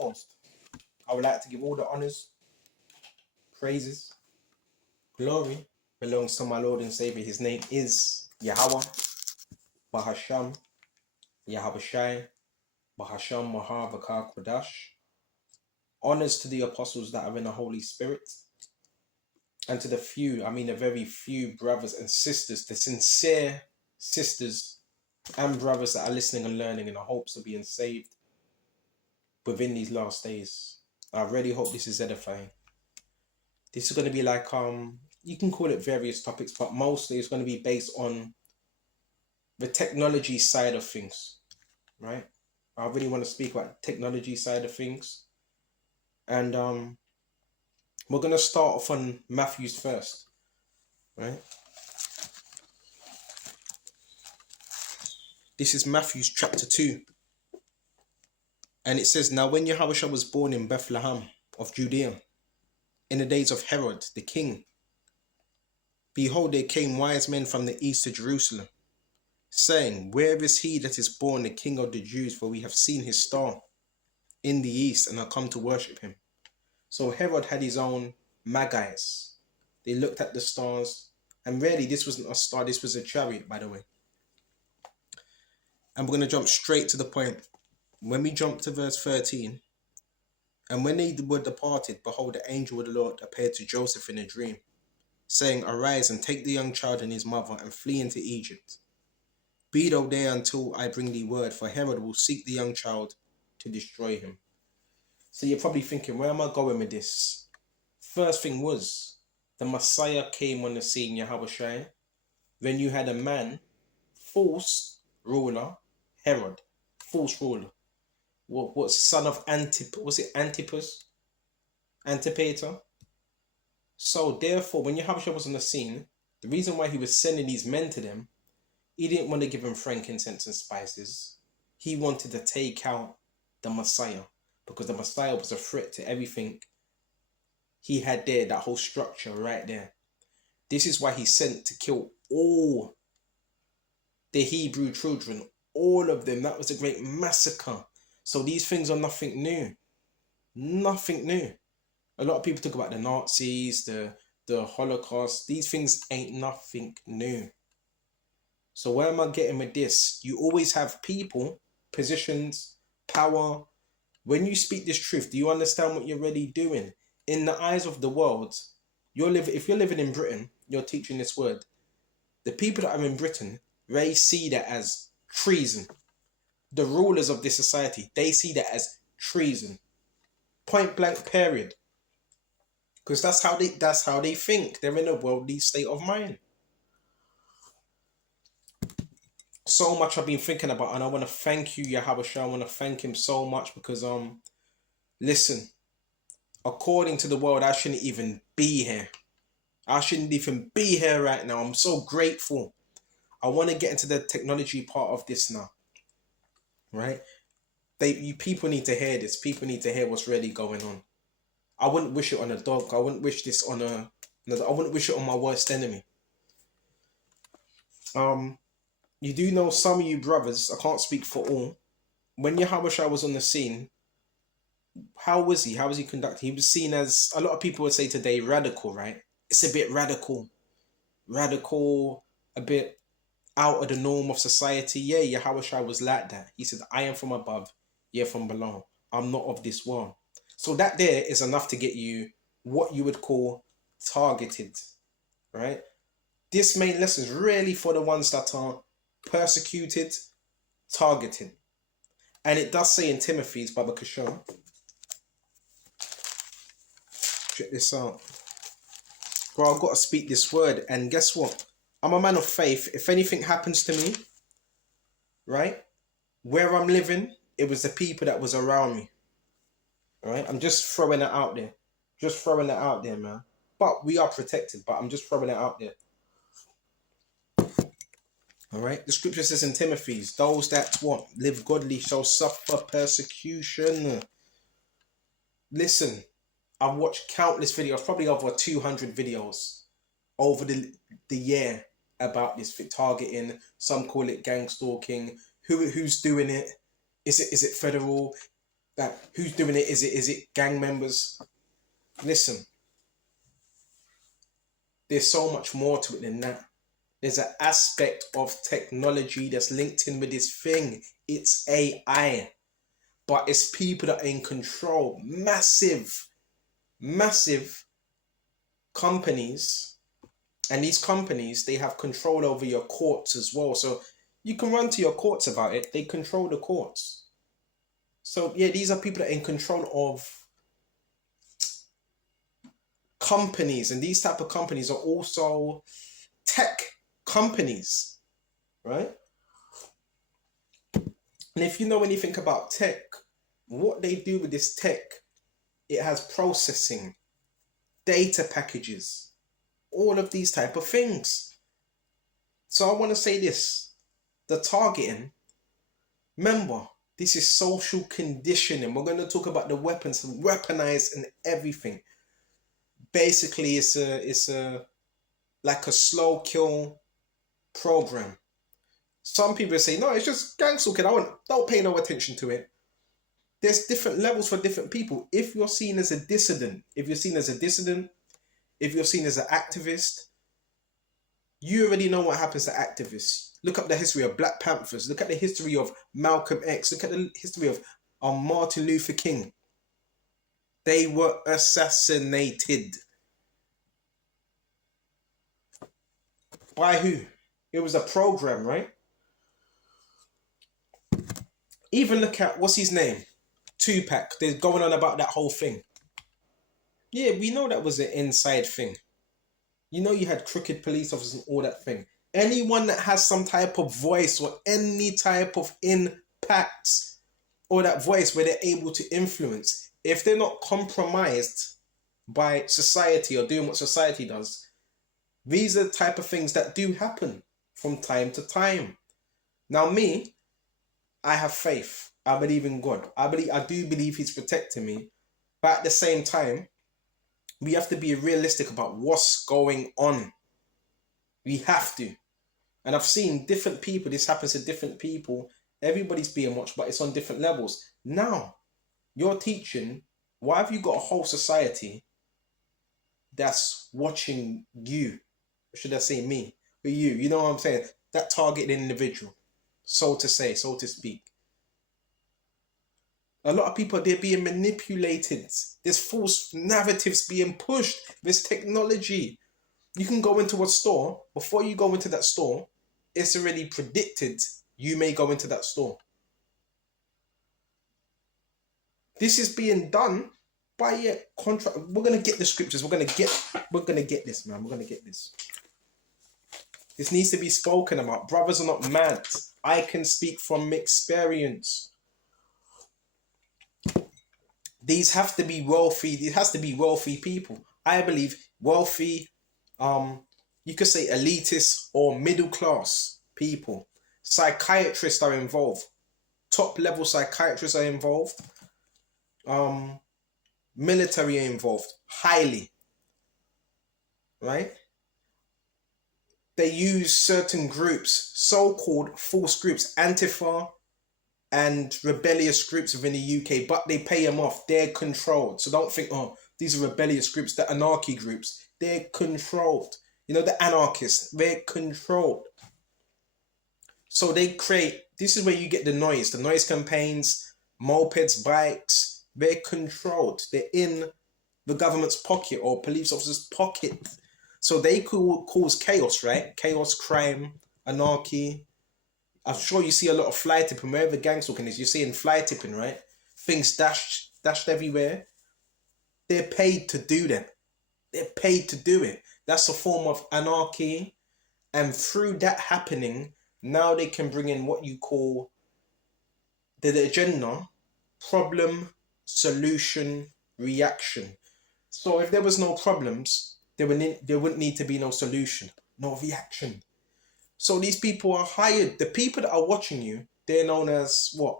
foremost, I would like to give all the honors, praises, glory belongs to my Lord and Savior. His name is Yahweh, Bahasham, Yahabashai, Bahasham, Mahavaka, Kodash. Honors to the apostles that are in the Holy Spirit. And to the few, I mean the very few brothers and sisters, the sincere sisters and brothers that are listening and learning in the hopes of being saved within these last days. I really hope this is edifying. This is going to be like, you can call it various topics, but mostly it's going to be based on the technology side of things, right? I really want to speak about the technology side of things. And we're going to start off on Matthew's first, right? This is Matthew's chapter 2. And it says, now when Yahushua was born in Bethlehem of Judea, in the days of Herod the king, behold, there came wise men from the east to Jerusalem, saying, where is he that is born the King of the Jews? For we have seen his star in the east and are come to worship him. So Herod had his own magi's. They looked at the stars, and really this wasn't a star, this was a chariot, by the way. And we're going to jump straight to the point. When we jump to verse 13, and when they were departed, behold, the angel of the Lord appeared to Joseph in a dream, saying, arise and take the young child and his mother and flee into Egypt. Be thou there until I bring thee word, for Herod will seek the young child to destroy him. So you're probably thinking, where am I going with this? First thing was, the Messiah came on the scene, Yahushua. Then you had a man, false ruler, Herod, false ruler. What son of Antipas? Antipater? So therefore, when Yahushua was on the scene, the reason why he was sending these men to them, he didn't want to give them frankincense and spices. He wanted to take out the Messiah, because the Messiah was a threat to everything he had there, that whole structure right there. This is why he sent to kill all the Hebrew children, all of them. That was a great massacre. So these things are nothing new. Nothing new. A lot of people talk about the Nazis, the Holocaust. These things ain't nothing new. So where am I getting with this? You always have people, positions, power. When you speak this truth, do you understand what you're really doing? In the eyes of the world, if you're living in Britain, you're teaching this word. The people that are in Britain, they see that as treason. The rulers of this society, they see that as treason. Point blank, period. Because that's how they think. They're in a worldly state of mind. So much I've been thinking about, and I want to thank you, Yahushua. I want to thank him so much because listen, according to the world, I shouldn't even be here. I shouldn't even be here right now. I'm so grateful. I want to get into the technology part of this now. Right? You people need to hear this. People need to hear what's really going on. I wouldn't wish it on a dog. I wouldn't wish this on I wouldn't wish it on my worst enemy. You do know some of you brothers, I can't speak for all. When Yahushua was on the scene, how was he? How was he conducted? He was seen as, a lot of people would say today, radical, right? It's a bit radical. Radical, a bit out of the norm of society. Yeah, Yahushua was like that. He said, I am from above, you're from below. I'm not of this world. So that there is enough to get you what you would call targeted, right? This main lesson is really for the ones that are persecuted, targeted. And it does say in Timothy's Baba Kishore. Check this out. Bro, I've got to speak this word. And guess what? I'm a man of faith. If anything happens to me, right? Where I'm living, it was the people that was around me. Right? I'm just throwing it out there. Just throwing it out there, man. But we are protected. But I'm just throwing it out there. Alright? The scripture says in Timothy's, those that what? Live godly shall suffer persecution. Listen, I've watched countless videos, probably over 200 videos over the year about this targeting. Some call it gang stalking. Who's doing it? Is it federal? Like, who's doing it? Is it gang members? Listen, there's so much more to it than that. There's an aspect of technology that's linked in with this thing. It's AI, but it's people that are in control. Massive, massive companies, and these companies, they have control over your courts as well. So you can run to your courts about it. They control the courts. So yeah, these are people that are in control of companies, and these type of companies are also tech companies, right? And if you know anything about tech, what they do with this tech, it has processing, data packages, all of these type of things. So I want to say this, the targeting, remember, this is social conditioning. We're going to talk about the weapons, weaponized and everything. Basically, it's a like a slow kill program. Some people say, no, it's just gang stalking. Don't pay no attention to it. There's different levels for different people. If you're seen as a dissident, if you're seen as a dissident, if you're seen as an activist, you already know what happens to activists. Look up the history of Black Panthers. Look at the history of Malcolm X. Look at the history of Martin Luther King. They were assassinated. By who? It was a program, right? Even look at, what's his name? Tupac. They're going on about that whole thing. Yeah, we know that was an inside thing. You know, you had crooked police officers and all that thing. Anyone that has some type of voice or any type of impact, or that voice where they're able to influence, if they're not compromised by society or doing what society does, these are the type of things that do happen from time to time. Now me, I have faith. I believe in God. I do believe He's protecting me. But at the same time, we have to be realistic about what's going on. We have to. And I've seen different people, this happens to different people. Everybody's being watched, but it's on different levels. Now, you're teaching, why have you got a whole society that's watching you? Or should I say me? But you know what I'm saying? That targeted individual, so to say, so to speak. A lot of people, they're being manipulated. There's false narratives being pushed. There's technology. You can go into a store. Before you go into that store, it's already predicted you may go into that store. This is being done by a contract. We're gonna get the scriptures. We're gonna get this, man. We're gonna get this. This needs to be spoken about. Brothers are not mad. I can speak from experience. These have to be wealthy. It has to be wealthy people. I believe wealthy, you could say elitist or middle class people. Psychiatrists are involved. Top level psychiatrists are involved. Military are involved. Highly. Right? They use certain groups, so-called false groups, Antifa and rebellious groups within the UK, but they pay them off. They're controlled. So don't think, oh, these are rebellious groups, the anarchy groups. They're controlled. You know, the anarchists, they're controlled. So they create, this is where you get the noise campaigns, mopeds, bikes, they're controlled. They're in the government's pocket or police officers' pocket. So they could cause chaos, right? Chaos, crime, anarchy. I'm sure you see a lot of fly tipping. Wherever gang stalking is, you're seeing fly tipping, right? Things dashed everywhere. They're paid to do that. They're paid to do it. That's a form of anarchy. And through that happening, now they can bring in what you call the agenda, problem, solution, reaction. So if there was no problems, there wouldn't need to be no solution, no reaction. So these people are hired. The people that are watching you, they're known as what?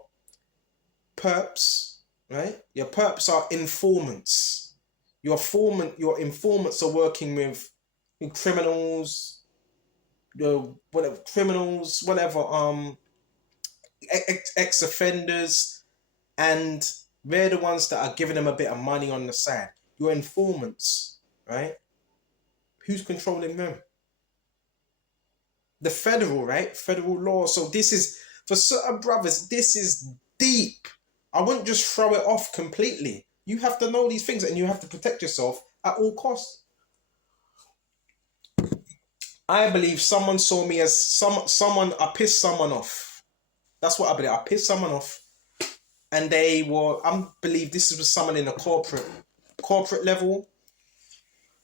Perps, right? Your perps are informants. Your informants are working with criminals, whatever, ex offenders, and They're the ones that are giving them a bit of money on the side. Your informants, right? Who's controlling them? The federal, right? Federal law. So this is, for certain brothers, this is deep. I wouldn't just throw it off completely. You have to know these things and you have to protect yourself at all costs. I believe someone saw me as someone, I pissed someone off. That's what I believe. I pissed someone off. And they were, I believe this was someone in a corporate level,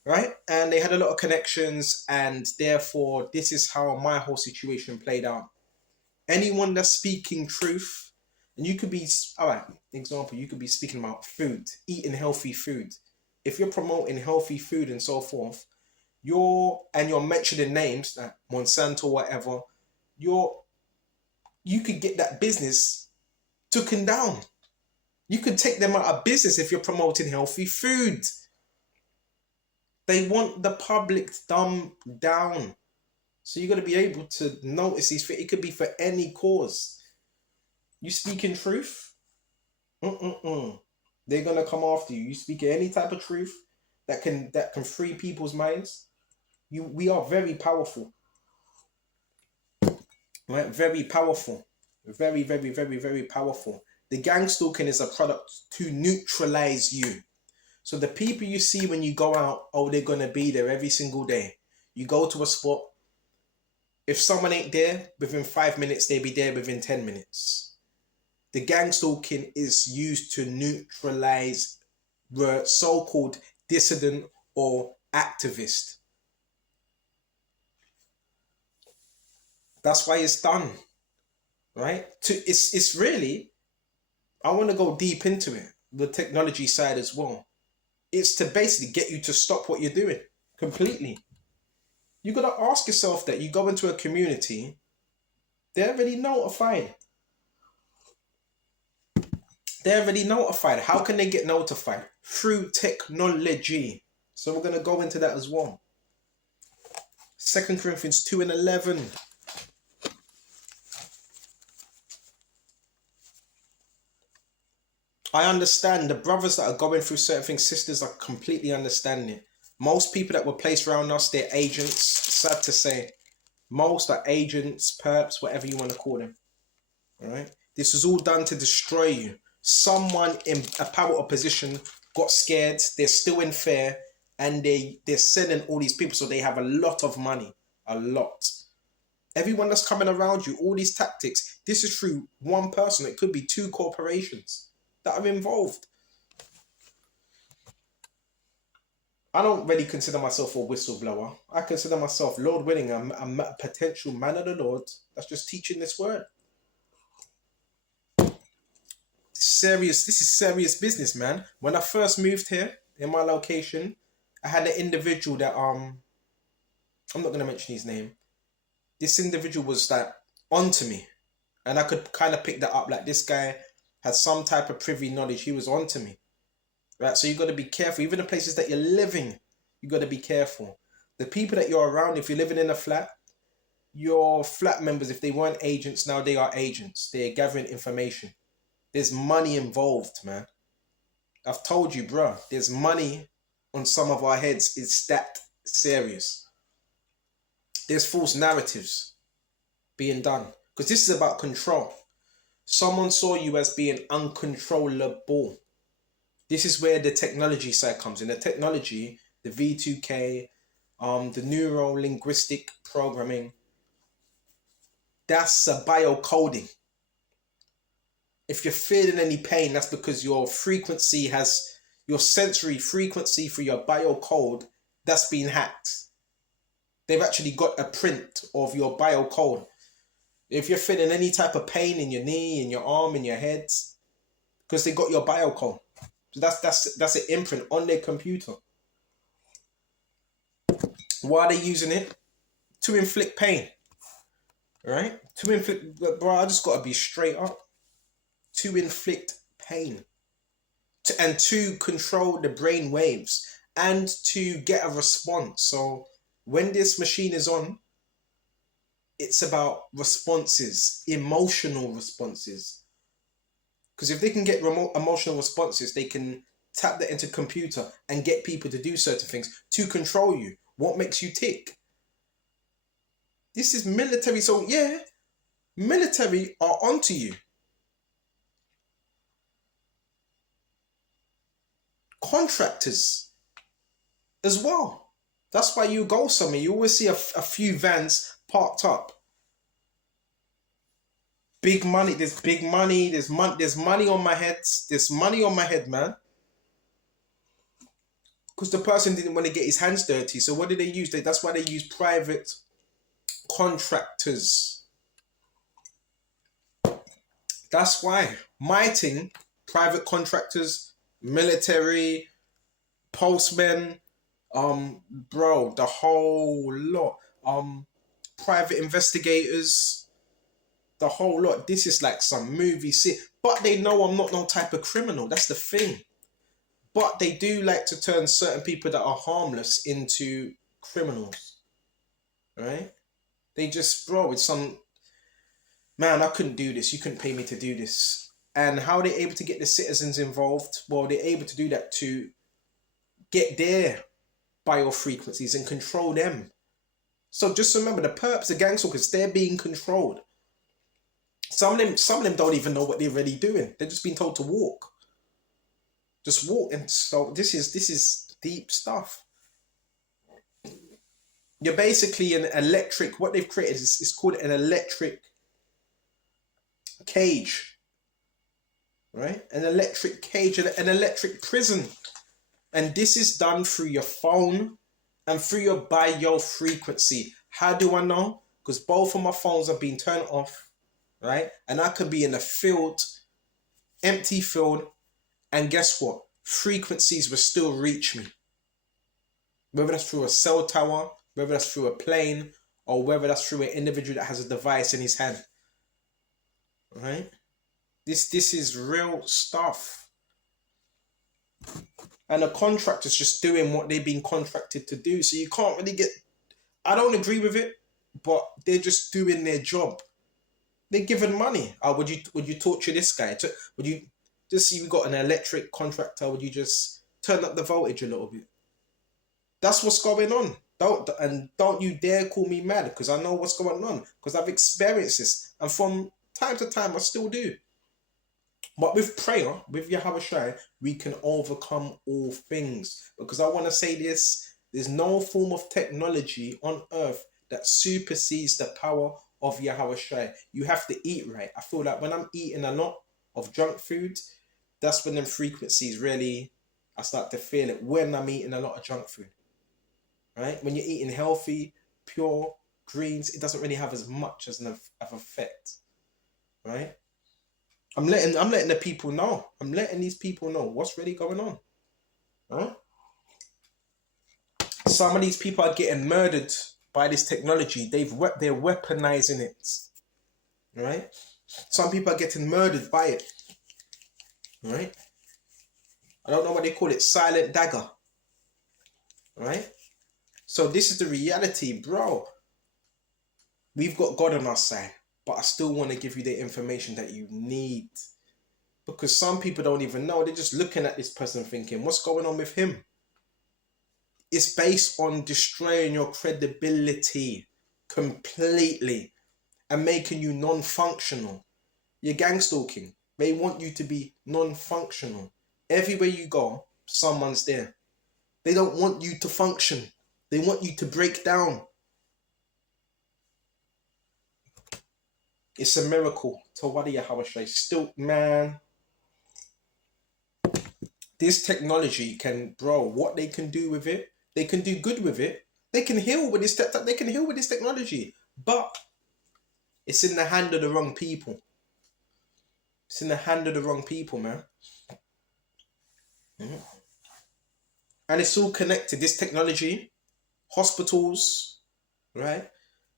right? And they had a lot of connections, and therefore this is how my whole situation played out. Anyone that's speaking truth, and you could be, all right, example, you could be speaking about food, eating healthy food. If you're promoting healthy food and so forth, you're mentioning names like Monsanto, whatever, you could get that business taken down. You could take them out of business if you're promoting healthy food. They want the public dumbed down. So you got to be able to notice these things. It could be for any cause. You speak in truth, they're gonna come after you. You speak any type of truth that can free people's minds. We are very powerful, right? Very powerful, very, very, very, very powerful. The gang stalking is a product to neutralize you. So the people you see when you go out, oh, they're gonna be there every single day. You go to a spot. If someone ain't there within 5 minutes, they be there within 10 minutes. The gang stalking is used to neutralize the so-called dissident or activist. That's why it's done, right? It's really, I want to go deep into it, the technology side as well. It's to basically get you to stop what you're doing completely. You got to ask yourself that. You go into a community, they're already notified. They're already notified. How can they get notified? Through technology. So we're going to go into that as well. 2 Corinthians 2:11. I understand the brothers that are going through certain things, sisters, are completely understanding it. Most people that were placed around us, they're agents. Sad to say. Most are agents, perps, whatever you want to call them. All right? This was all done to destroy you. Someone in a power position got scared. They're still in fear. And they're sending all these people. So they have a lot of money. A lot. Everyone that's coming around you, all these tactics, this is through one person. It could be 2 corporations that are involved. I don't really consider myself a whistleblower. I consider myself, Lord willing, a potential man of the Lord that's just teaching this word. This is serious business, man. When I first moved here in my location, I had an individual that I'm not gonna mention his name. This individual was like onto me, and I could kind of pick that up. Like, this guy had some type of privy knowledge. He was onto me, right? So you got to be careful. Even the places that you're living, you got to be careful. The people that you're around, if you're living in a flat, your flat members, if they weren't agents, now they are agents. They're gathering information. There's money involved, man. I've told you, bro, there's money on some of our heads. It's that serious. There's false narratives being done. Because this is about control. Someone saw you as being uncontrollable. This is where the technology side comes in. The technology, the V2K, the neuro-linguistic programming, that's a biocoding. If you're feeling any pain, that's because your frequency your sensory frequency for your biocode, that's been hacked. They've actually got a print of your biocode. If you're feeling any type of pain in your knee, in your arm, in your head, because they got your biocode. So that's an imprint on their computer. Why are they using it? To inflict pain. Right? To inflict, bro, I just got to be straight up. To inflict pain. And to control the brain waves. And to get a response. So when this machine is on, it's about responses, emotional responses. Because if they can get remote emotional responses, they can tap that into computer and get people to do certain things to control you. What makes you tick? This is military, so yeah, military are onto you. Contractors as well. That's why you go somewhere, you always see a few vans parked up. Big money, there's big money, there's money on my head, there's money on my head, man. Because the person didn't want to get his hands dirty. So what did they use? That's why they use private contractors. That's why my thing, private contractors, military, postmen, bro, the whole lot. Private investigators, the whole lot. This is like some movie scene. But they know I'm not no type of criminal. That's the thing. But they do like to turn certain people that are harmless into criminals. Right? They just, bro, it's some, man, I couldn't do this. You couldn't pay me to do this. And how are they able to get the citizens involved? Well, they're able to do that to get their biofrequencies and control them. So just remember, the perps, the gangstalkers, they're being controlled. Some of them don't even know what they're really doing. They're just being told to walk. Just walk. And so this is deep stuff. You're basically an electric, what they've created is called an electric cage. Right? An electric cage, an electric prison. And this is done through your phone and through your biofrequency. How do I know? Because both of my phones have been turned off, right? And I could be in a field, empty field, and guess what? Frequencies will still reach me. Whether that's through a cell tower, whether that's through a plane, or whether that's through an individual that has a device in his hand. Right? This is real stuff. And the contractor's just doing what they've been contracted to do. So you can't really get... I don't agree with it, but they're just doing their job. They're given money. Oh, would you torture this guy? Would you just see we got an electric contractor? Would you just turn up the voltage a little bit? That's what's going on. Don't you dare call me mad, because I know what's going on, because I've experienced this, and from time to time I still do. But with prayer, with Yahweh Shai, we can overcome all things. Because I want to say this, there's no form of technology on earth that supersedes the power of Yahweh Shai. You have to eat right. I feel like when I'm eating a lot of junk food, that's when them frequencies really, I start to feel it, when I'm eating a lot of junk food. Right? When you're eating healthy, pure greens, it doesn't really have as much as an effect. Right? I'm letting the people know. I'm letting these people know what's really going on. Right? Some of these people are getting murdered by this technology. They're weaponizing it. Right? Some people are getting murdered by it. Right? I don't know what they call it. Silent dagger. Right? So this is the reality, bro. We've got God on our side, but I still want to give you the information that you need. Because some people don't even know. They're just looking at this person thinking, what's going on with him? It's based on destroying your credibility completely and making you non-functional. You're gang stalking. They want you to be non-functional. Everywhere you go, someone's there. They don't want you to function. They want you to break down. It's a miracle. Tawadi Yahweh Shai. Still, man. This technology can, bro, what they can do with it, they can do good with it. They can heal with this. They can heal with this technology. But it's in the hand of the wrong people. It's in the hand of the wrong people, man. Mm-hmm. And it's all connected. This technology, hospitals, right?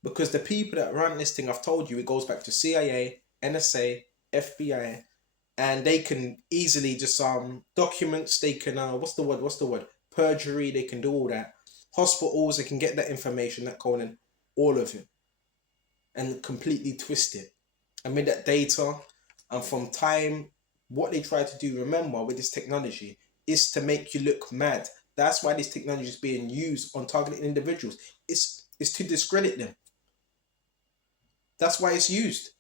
Because the people that run this thing, I've told you, it goes back to CIA, NSA, FBI, and they can easily just documents. They can what's the word? Perjury. They can do all that. Hospitals, they can get that information, that code, all of it, and completely twist it. And with that data, and from time what they try to do, remember, with this technology, is to make you look mad. That's why this technology is being used on targeted individuals. It's to discredit them. That's why it's used.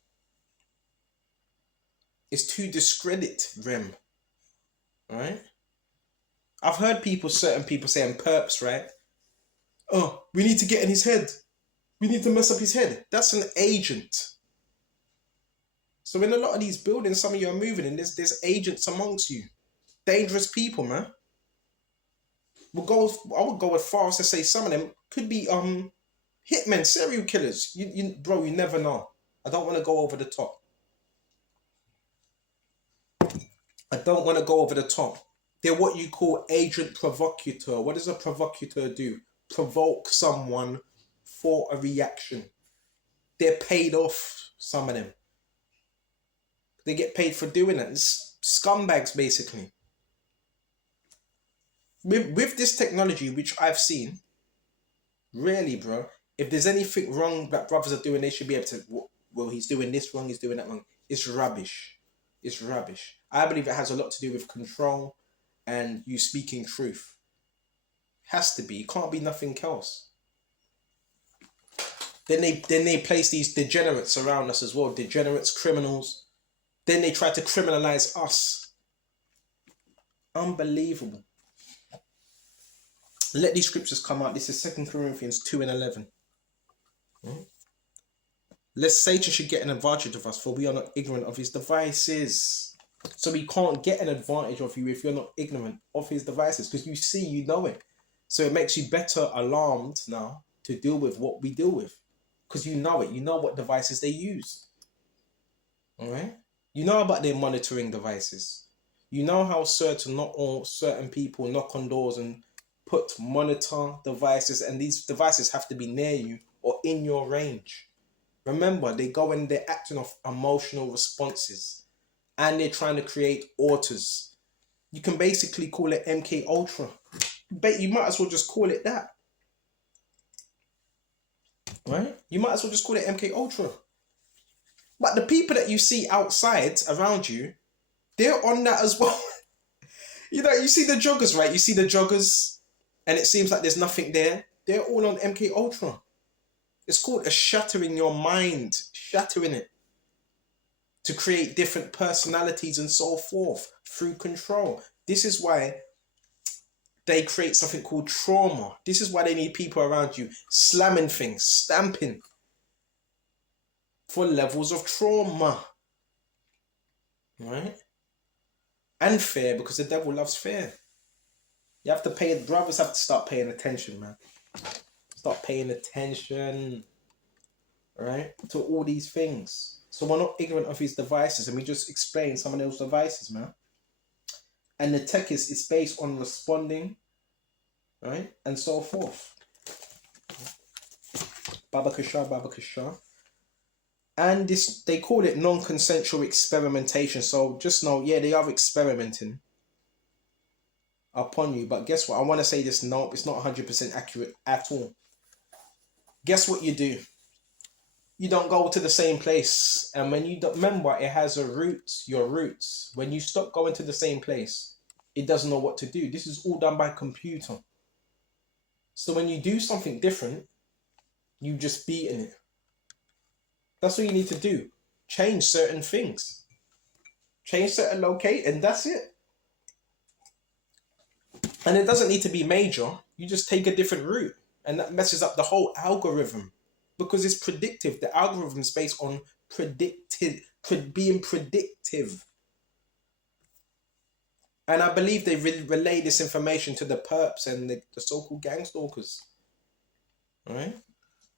It's to discredit them. Right? I've heard certain people saying perps, right? Oh, we need to get in his head. We need to mess up his head. That's an agent. So in a lot of these buildings, some of you are moving in, there's agents amongst you. Dangerous people, man. I would go as far as to say some of them could be hitmen, serial killers. Bro, you never know. I don't want to go over the top. I don't want to go over the top. They're what you call agent provocateur. What does a provocateur do? Provoke someone for a reaction. They're paid off, some of them. They get paid for doing it. It's scumbags, basically. With this technology, which I've seen, really, bro, if there's anything wrong that brothers are doing, they should be able to, well, he's doing this wrong, he's doing that wrong. It's rubbish. It's rubbish. I believe it has a lot to do with control and you speaking truth. Has to be. It can't be nothing else. Then they place these degenerates around us as well. Degenerates, criminals. Then they try to criminalize us. Unbelievable. Let these scriptures come out. This is 2 Corinthians 2 and 11. Lest Satan should get an advantage of us, for we are not ignorant of his devices. So he can't get an advantage of you if you're not ignorant of his devices, because you know it. So it makes you better alarmed now to deal with what we deal with, because you know it. You know what devices they use. All right? You know about their monitoring devices. You know how certain people knock on doors and put monitor devices, and these devices have to be near you or in your range. Remember, they go and they're acting off emotional responses, and they're trying to create autos. You can basically call it MK Ultra. You might as well just call it that. Right? You might as well just call it MK Ultra. But the people that you see outside around you, they're on that as well. You know, you see the joggers, right? You see the joggers, and it seems like there's nothing there. They're all on MK Ultra. It's called a shattering your mind, shattering it to create different personalities and so forth through control. This is why they create something called trauma. This is why they need people around you slamming things, stamping for levels of trauma. Right? And fear, because the devil loves fear. You have to brothers have to start paying attention, man. Start paying attention, right, to all these things. So we're not ignorant of his devices, and we just explain some of those devices, man. And the tech is based on responding, right, and so forth. Baba Kasha. And this, they call it non-consensual experimentation. So just know, yeah, they are experimenting upon you. But guess what? I want to say this, no, it's not 100% accurate at all. Guess what you do? You don't go to the same place. And when you remember, it has your roots. When you stop going to the same place, it doesn't know what to do. This is all done by computer. So when you do something different, you just beaten it. That's what you need to do. Change certain things. Change certain locate, and that's it. And it doesn't need to be major. You just take a different route. And that messes up the whole algorithm. Because it's predictive. The algorithm is based on being predictive. And I believe they relay this information to the perps and the so-called gang stalkers. Alright?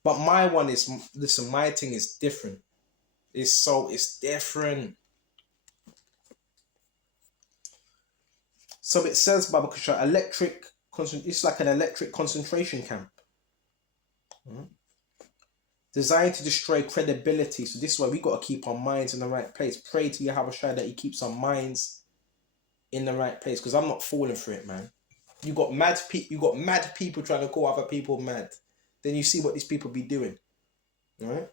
But my one is, listen, my thing is different. It's different. So it says, Baba Kusha, it's like an electric concentration camp. Designed to destroy credibility. So this is why we got to keep our minds in the right place. Pray to Yahweh Shai that he keeps our minds in the right place. Because I'm not falling for it, man. You got mad people trying to call other people mad. Then you see what these people be doing. Right?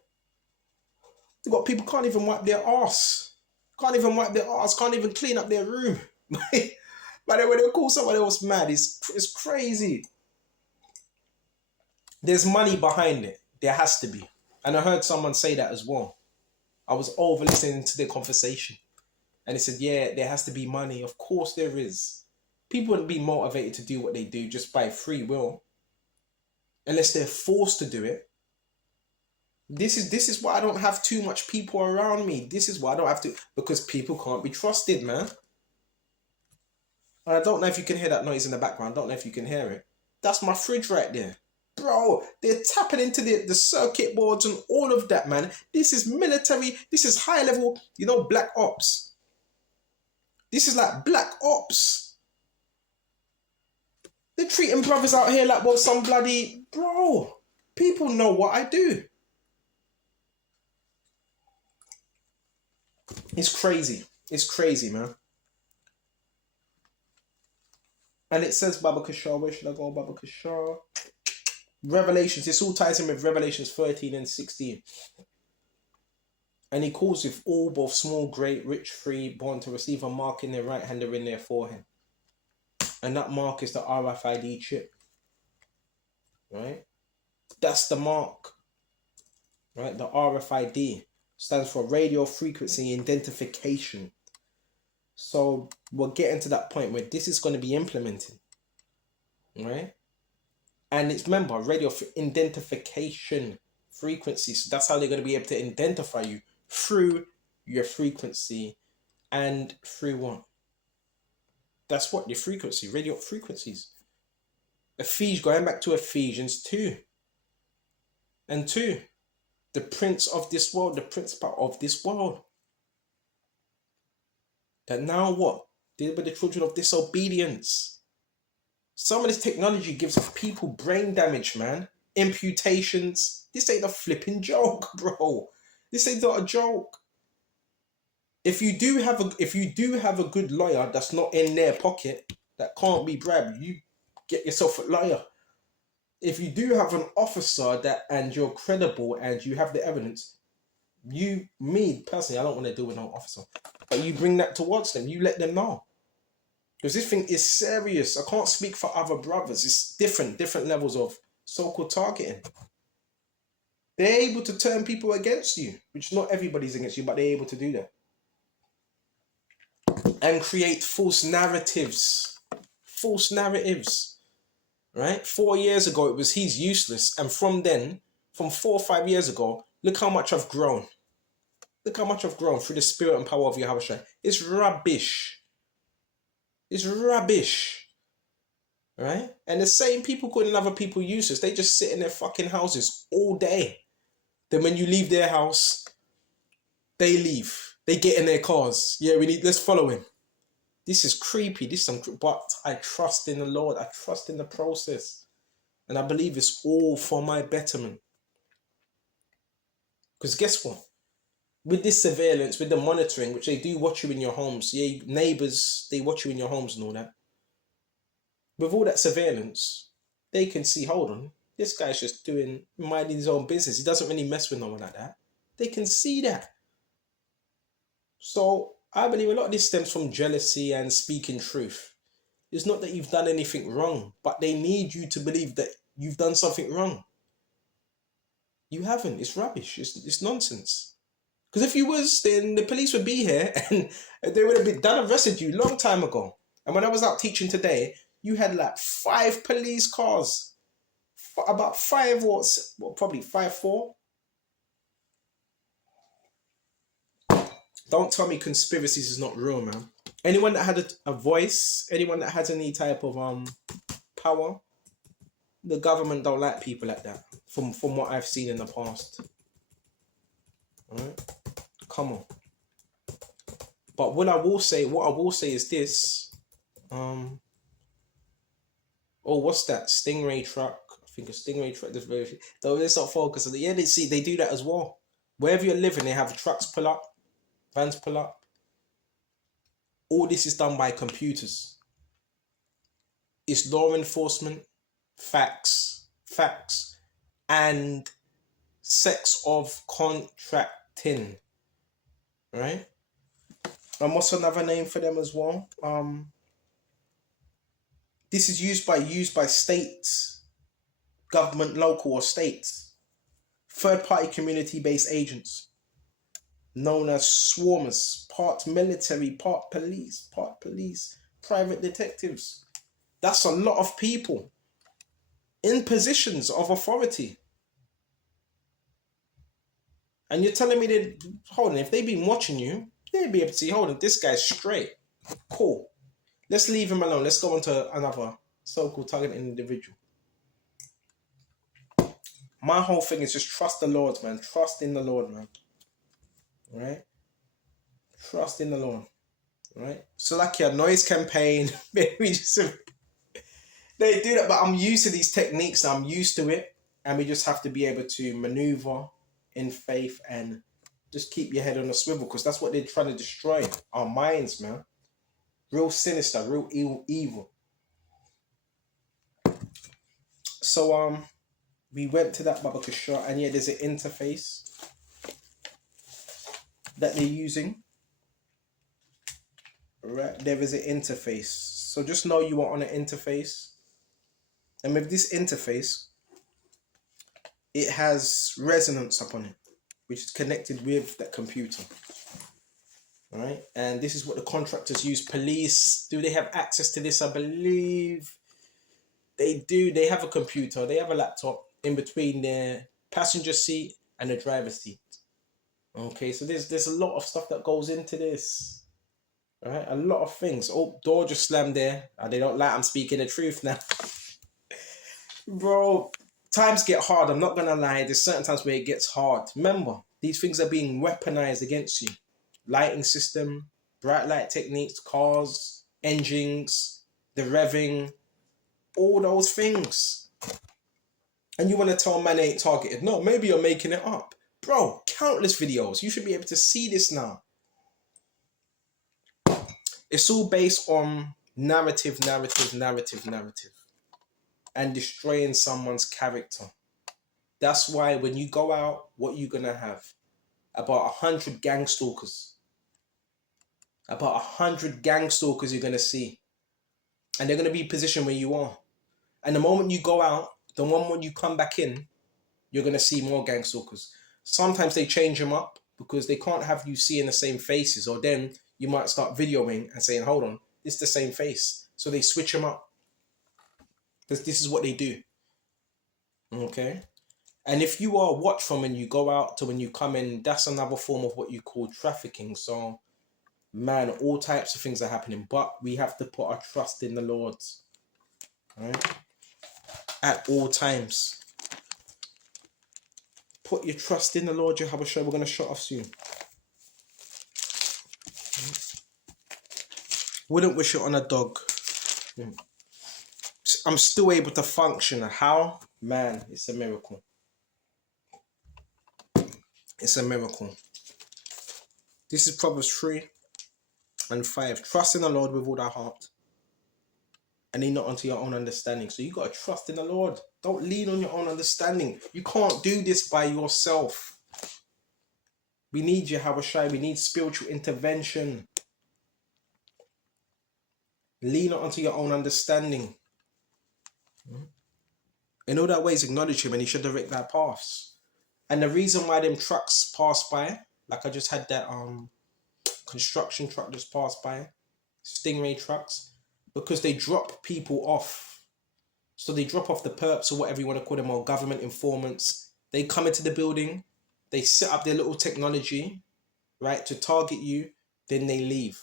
You got people can't even wipe their arse. Can't even wipe their arse, can't even clean up their room. But then when they call someone else mad, it's crazy. There's money behind it. There has to be. And I heard someone say that as well. I was over listening to their conversation. And they said, yeah, there has to be money. Of course there is. People wouldn't be motivated to do what they do just by free will. Unless they're forced to do it. This is why I don't have too much people around me. This is why I don't have to, because people can't be trusted, man. And I don't know if you can hear that noise in the background. I don't know if you can hear it. That's my fridge right there. Bro, they're tapping into the circuit boards and all of that, man. This is military. This is high level, black ops. This is like black ops. They're treating brothers out here like, well, some bloody... Bro, people know what I do. It's crazy. It's crazy, man. And it says Baba Kishar. Where should I go, Baba Kishar? Revelations. This all ties in with Revelations 13 and 16. And he calls with all, both small, great, rich, free, born to receive a mark in their right hand or in their forehead. And that mark is the RFID chip. Right? That's the mark. Right? The RFID stands for radio frequency identification. So we're getting to that point where this is going to be implemented. Right? And it's, remember, radio identification frequency. So that's how they're going to be able to identify you through your frequency and through what? That's what, your frequency, radio frequencies. Going back to Ephesians 2 and 2. The prince of this world, the principal of this world. That now what? They were the children of disobedience. Some of this technology gives people brain damage, man. Imputations. This ain't a flipping joke, bro. This ain't not a joke. If you do have a good lawyer that's not in their pocket, that can't be bribed, you get yourself a lawyer. If you do have an officer and you're credible and you have the evidence, me personally, I don't want to deal with no officer. But you bring that towards them, you let them know. Because this thing is serious. I can't speak for other brothers. It's different levels of so-called targeting. They're able to turn people against you, which not everybody's against you, but they're able to do that. And create false narratives. False narratives. Right? 4 years ago, it was he's useless. And from 4 or 5 years ago, look how much I've grown. Look how much I've grown through the spirit and power of Yahushua. It's rubbish. It's rubbish. Right? And the same people calling other people useless, they just sit in their fucking houses all day. Then when you leave their house, they leave. They get in their cars. Yeah, let's follow him. This is creepy. But I trust in the Lord. I trust in the process. And I believe it's all for my betterment. Because guess what? With this surveillance, with the monitoring, which they do watch you in your homes, yeah, neighbours, they watch you in your homes and all that. With all that surveillance, they can see, hold on, this guy's just minding his own business. He doesn't really mess with no one like that. They can see that. So I believe a lot of this stems from jealousy and speaking truth. It's not that you've done anything wrong, but they need you to believe that you've done something wrong. You haven't. It's rubbish. It's nonsense. Because if you was, then the police would be here and they would have arrested you long time ago. And when I was out teaching today, you had like 5 police cars. About 5 or probably 5, 4. Don't tell me conspiracies is not real, man. Anyone that had a voice, anyone that has any type of power, the government don't like people like that. From what I've seen in the past. Alright? Come on. But what I will say is this. What's that? Stingray truck. I think a Stingray truck. Though let's not focus on it. Yeah, they do that as well. Wherever you're living, they have trucks pull up, vans pull up. All this is done by computers. It's law enforcement, facts, and sex of contracting. Right? And what's another name for them as well? This is used by states, government, local or states, third party community based agents, known as swarmers, part military, part police, private detectives. That's a lot of people in positions of authority. And you're telling me that, hold on, if they've been watching you, they'd be able to see, hold on, this guy's straight. Cool. Let's leave him alone. Let's go on to another so-called targeted individual. My whole thing is just trust the Lord, man. Trust in the Lord, man. Right? Trust in the Lord. Right? So like your noise campaign, maybe just they do that, but I'm used to these techniques. I'm used to it. And we just have to be able to maneuver in faith and just keep your head on a swivel, because that's what they're trying to destroy. Our minds, man. Real sinister, real evil. So we went to that Baba Kishore, and yeah, there's an interface that they're using. Right, there is an interface. So just know you are on an interface. And with this interface, it has resonance upon it, which is connected with that computer. All right, and this is what the contractors use. Police, do they have access to this? I believe they do. They have a computer, they have a laptop in between their passenger seat and the driver's seat. Okay, so there's a lot of stuff that goes into this. All right, a lot of things. Oh, door just slammed there. They don't like I'm speaking the truth now. Bro, times get hard. I'm not going to lie. There's certain times where it gets hard. Remember, these things are being weaponized against you. Lighting system, bright light techniques, cars, engines, the revving, all those things. And you want to tell man ain't targeted. No, maybe you're making it up. Bro, countless videos. You should be able to see this now. It's all based on narrative, and destroying someone's character. That's why when you go out, what you're going to have? About 100 gang stalkers. About 100 gang stalkers you're going to see. And they're going to be positioned where you are. And the moment you go out, the moment you come back in, you're going to see more gang stalkers. Sometimes they change them up because they can't have you seeing the same faces. Or then you might start videoing and saying, hold on, it's the same face. So they switch them up. Because this is what they do. Okay? And if you are watched from when you go out to when you come in, that's another form of what you call trafficking. So, man, all types of things are happening. But we have to put our trust in the Lord. Right? At all times. Put your trust in the Lord. You have a show. We're going to shut off soon. Wouldn't wish it on a dog. I'm still able to function. How? Man, it's a miracle. It's a miracle. This is Proverbs 3:5. Trust in the Lord with all thy heart, and lean not unto your own understanding. So you got to trust in the Lord. Don't lean on your own understanding. You can't do this by yourself. We need Yahushua. We need spiritual intervention. Lean not unto your own understanding. In all that ways, acknowledge him, and he should direct thy paths. And the reason why them trucks pass by, like I just had that construction truck just pass by, Stingray trucks, because they drop people off. So they drop off the perps or whatever you want to call them, or government informants. They come into the building, they set up their little technology, right, to target you, then they leave.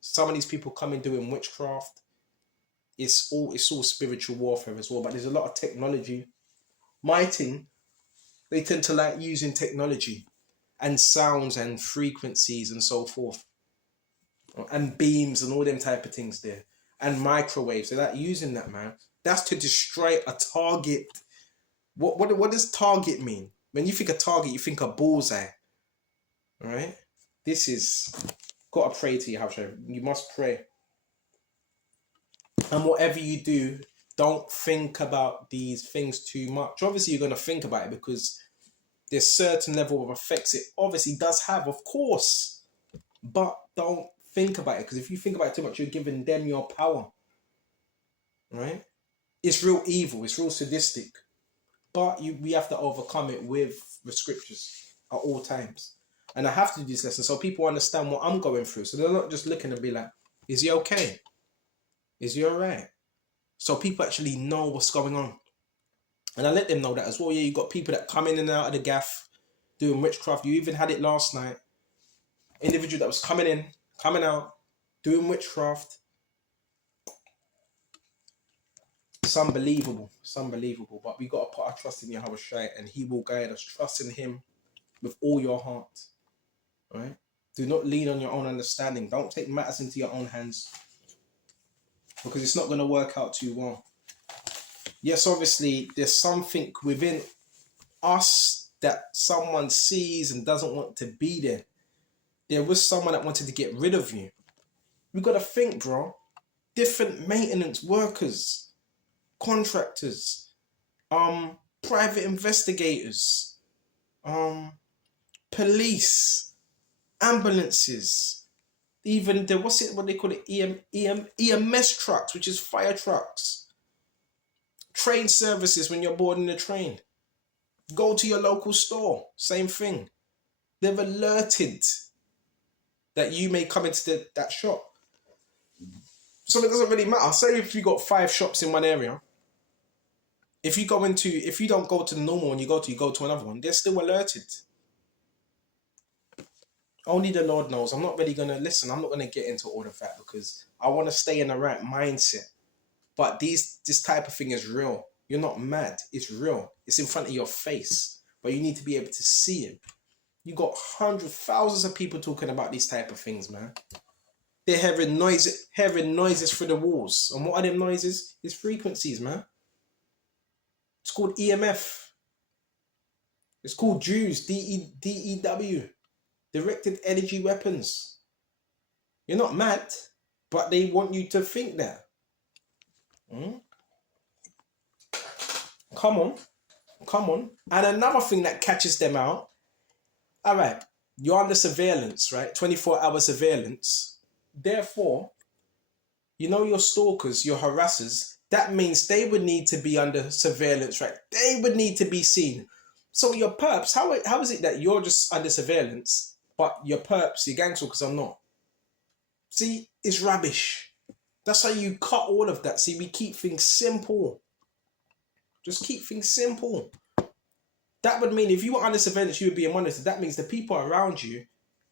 Some of these people come in doing witchcraft. It's all spiritual warfare as well, but there's a lot of technology. My team, they tend to like using technology and sounds and frequencies and so forth, and beams and all them type of things there, and microwaves. They're like using that, man. That's to destroy a target. What does target mean? When you think of target, you think of bullseye. All right? This is, gotta pray to you, Havshai. You must pray. And whatever you do, don't think about these things too much. Obviously, you're gonna think about it because there's certain level of effects it obviously does have, of course. But don't think about it, because if you think about it too much, you're giving them your power, right? It's real evil. It's real sadistic. But we have to overcome it with the scriptures at all times. And I have to do this lesson so people understand what I'm going through. So they're not just looking and be like, is he okay? Is he all right? So people actually know what's going on. And I let them know that as well. Yeah, you got people that come in and out of the gaff doing witchcraft. You even had it last night. Individual that was coming in, coming out, doing witchcraft. It's unbelievable. It's unbelievable. But we got to put our trust in Yahweh Shai, and he will guide us. Trust in him with all your heart. Right? Do not lean on your own understanding. Don't take matters into your own hands, because it's not going to work out too well. Yes, obviously, there's something within us that someone sees and doesn't want to be there. There was someone that wanted to get rid of you. We got to think, bro. Different maintenance workers, contractors, private investigators, police, ambulances, even the what they call it, EMS trucks, which is fire trucks, train services when you're boarding the train. Go to your local store, same thing. They've alerted that you may come into that shop. So it doesn't really matter. Say if you got 5 shops in one area, if you don't go to the normal one, you go to another one, they're still alerted. Only the Lord knows. I'm not really going to listen. I'm not going to get into all of that because I want to stay in the right mindset. But this type of thing is real. You're not mad. It's real. It's in front of your face. But you need to be able to see it. You got hundreds, thousands of people talking about these type of things, man. They're hearing noises through the walls. And what are them noises? It's frequencies, man. It's called EMF. It's called Jews, DEW. Directed energy weapons. You're not mad, but they want you to think that. Come on. And another thing that catches them out. All right, you're under surveillance, right? 24-hour surveillance. Therefore, you know your stalkers, your harassers, that means they would need to be under surveillance, right? They would need to be seen. So your perps, how is it that you're just under surveillance, but your perps, your gang stalkers are not? See, it's rubbish. That's how you cut all of that. See, we keep things simple. Just keep things simple. That would mean if you were under surveillance, you would be monitored. That means the people around you,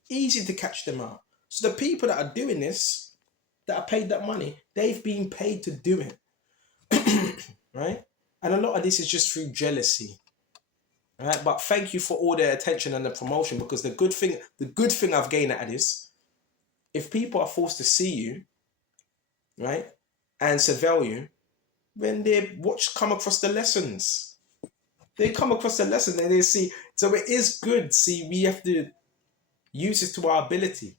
easy to catch them out. So the people that are doing this, that are paid that money, they've been paid to do it. Right? And a lot of this is just through jealousy. Right? But thank you for all the attention and the promotion, because the good thing I've gained out of this, if people are forced to see you, right, and surveil you, when they come across the lessons. They come across the lesson and they see. So it is good. See, we have to use it to our ability.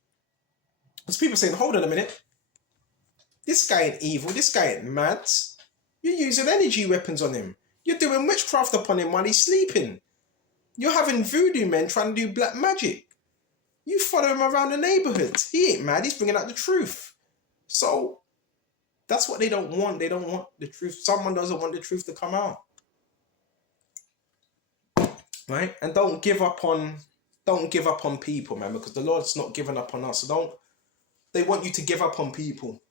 Because people saying, hold on a minute. This guy ain't evil. This guy ain't mad. You're using energy weapons on him. You're doing witchcraft upon him while he's sleeping. You're having voodoo men trying to do black magic. You follow him around the neighborhood. He ain't mad. He's bringing out the truth. So that's what they don't want. They don't want the truth. Someone doesn't want the truth to come out. Right? And don't give up on people, man, because the Lord's not giving up on us. So they want you to give up on people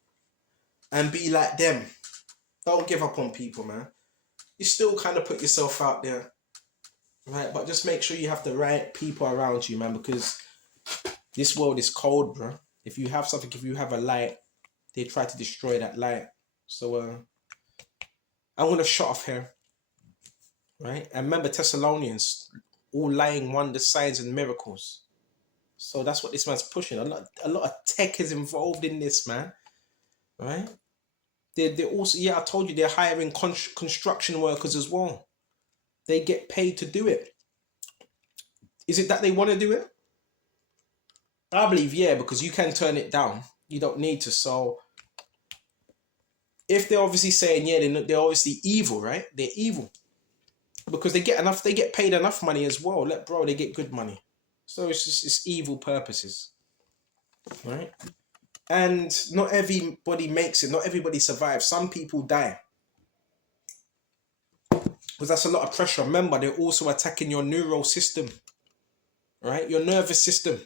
and be like them. Don't give up on people, man. You still kind of put yourself out there. Right? But just make sure you have the right people around you, man, because this world is cold, bro. If you have something, if you have a light, they try to destroy that light. So I'm going to shut off here. Right? And remember, Thessalonians, all lying wonders, signs and miracles. So that's what this man's pushing. A lot of tech is involved in this, man. Right? They're also, I told you, they're hiring construction workers as well. They get paid to do it. Is it that they want to do it? I believe, yeah, because you can turn it down. You don't need to. So if they're obviously saying, yeah, they're obviously evil, right? They're evil. Because they get paid enough money as well. They get good money. So it's evil purposes. Right? And not everybody makes it. Not everybody survives. Some people die. Because that's a lot of pressure. Remember, they're also attacking your neural system. Right? Your nervous system.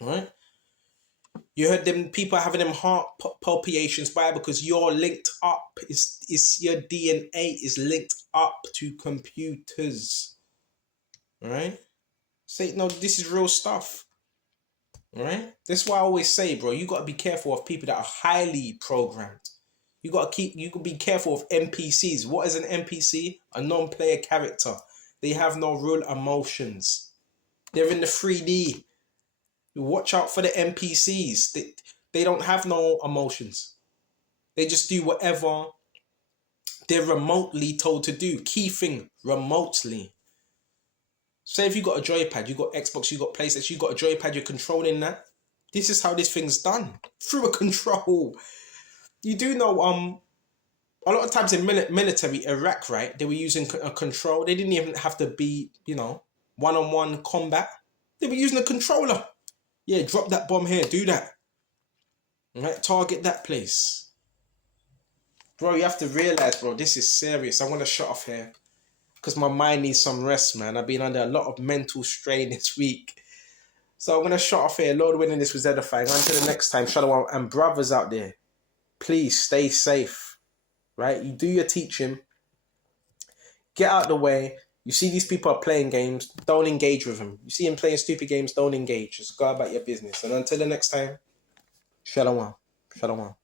Right? You heard them people having them heart palpitations by because you're linked up. Is your DNA is linked up to computers. Right? Say no, this is real stuff. Right? That's why I always say, bro, you gotta be careful of people that are highly programmed. You can be careful of NPCs. What is an NPC? A non-player character. They have no real emotions. They're in the 3D. Watch out for the NPCs. They don't have no emotions. They just do whatever they're remotely told to do. Key thing, remotely. Say if you got a joypad, you got Xbox, you got PlayStation, you got a joypad, you're controlling that. This is how this thing's done. Through a control. You do know, a lot of times in military, Iraq, right, they were using a control. They didn't even have to be, one-on-one combat. They were using a controller. Yeah, drop that bomb here, do that. Right, target that place. Bro, you have to realize, bro, this is serious. I'm going to shut off here because my mind needs some rest, man. I've been under a lot of mental strain this week. So I'm going to shut off here. Lord willing, this was edifying. Until the next time, shalom. And brothers out there, please stay safe, right? You do your teaching. Get out the way. You see these people are playing games, don't engage with them. You see them playing stupid games, don't engage. Just go about your business. And until the next time, shalom. Shalom.